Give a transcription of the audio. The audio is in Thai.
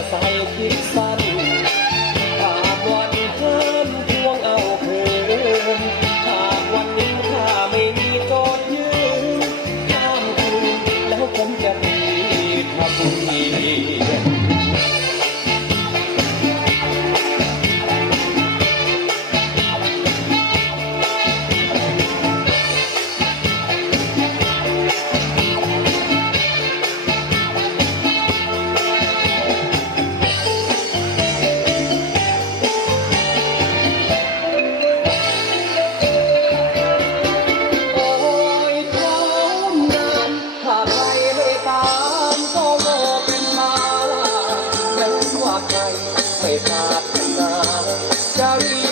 ก็ใส่หากวันเพิ่มทวงเอาเพิ่หากวันนี้ข้าไม่มีโจทยืนข้ามคุณแล้วผมจะมีทำดี ใครไม่ขาดนาจะรี